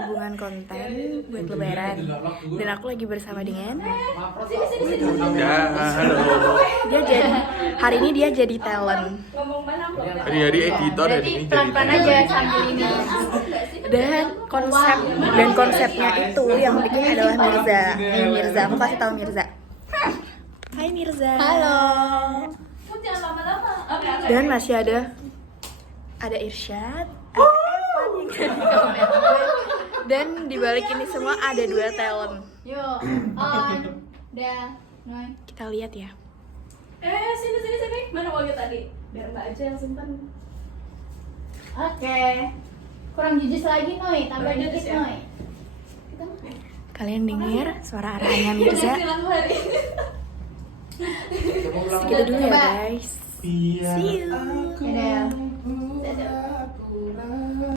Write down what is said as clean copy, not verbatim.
tabungan konten buat lebaran. Dan aku lagi bersama dengan Ya, halo. dia jadi hari ini dia jadi talent. Hari-hari editor hari ini jadi Pelan-pelan aja sambil ini. Dan konsepnya itu yang bikin adalah Mirza. Mirza, aku kasih tahu Mirza. Hai Mirza. Halo. Jangan lama-lama. Dan masih ada Irsyad, ada Evan yang jadi kameramen. Dan di balik ini semua ada 2 talent. Yuk, on. Dah. Noy. Kita lihat ya. Sini. Mana uangnya tadi? Biar Mbak aja yang simpan. Oke. Kurang jujus lagi, Noy. Tambah Kurang dikit, jujus ya? Noy. Kalian dengar suara arahannya Mirza? hari. Segitu dulu ya guys. Iya. See you. Dadah.